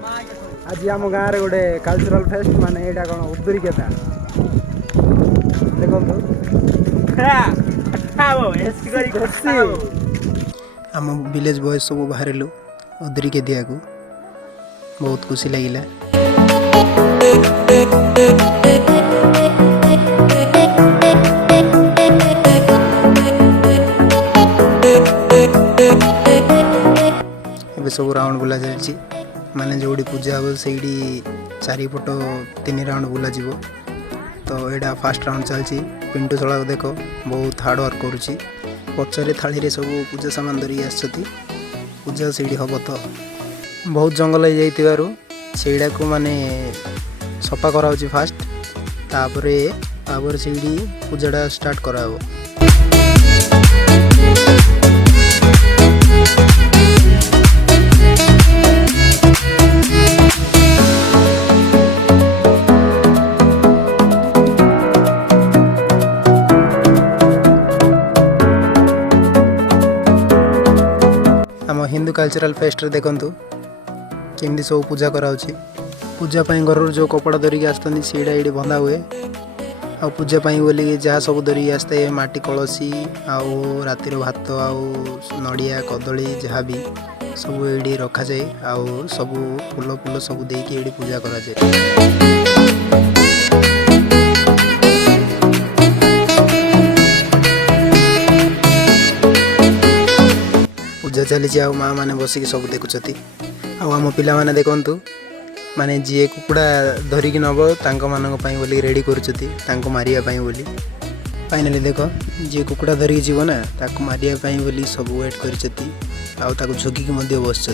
आज आम गाँव में गोटे कल्चरल फेस्ट माने यहाँ कौन उदरी केता देखो आम विलेज बॉयज सब बाहर उदरी के दिया को बहुत खुशी लगिला। सब राउंड बुला चलती माने जो पूजा हम से चारिपट 3 राउंड बुला जीवो। तो यहाँ फास्ट राउंड चलती पिंटू शला देख बहुत हार्ड वर्क करुच्ची पचरे थाली रे सब पूजा सामान धरिक आसती पूजा से हम तो बहुत जंगल हो जाइए को माने सफा करा फास्ट तापर से पूजाटा स्टार्ट करा आम हिंदू कल्चरल फेस्ट देखु केमती सब पूजा कराऊँची पूजा घर जो कपड़ा धरिकी आसती सीटा ये बंधा हुए आ पूजा बोली जहाँ सब धरिकी आसते माटी कलसी आउ रातिर भात आउ नड़िया कदली जहाँ भी सब ये रखा जाए आउ सब फूल फूल सब देकी ये पूजा करा जाए। पूजा चली आउ माँ मैंने बसिक सब देखुंत आम पिला माने देखु माने जी कुकुड़ा धरिकी नब बोली रेडी कर मारिया बोली फाइनाली देख जी कुकुड़ा धरिकी जीव ना ताको मारिया बोली सब वेट कर झुकिकी बस।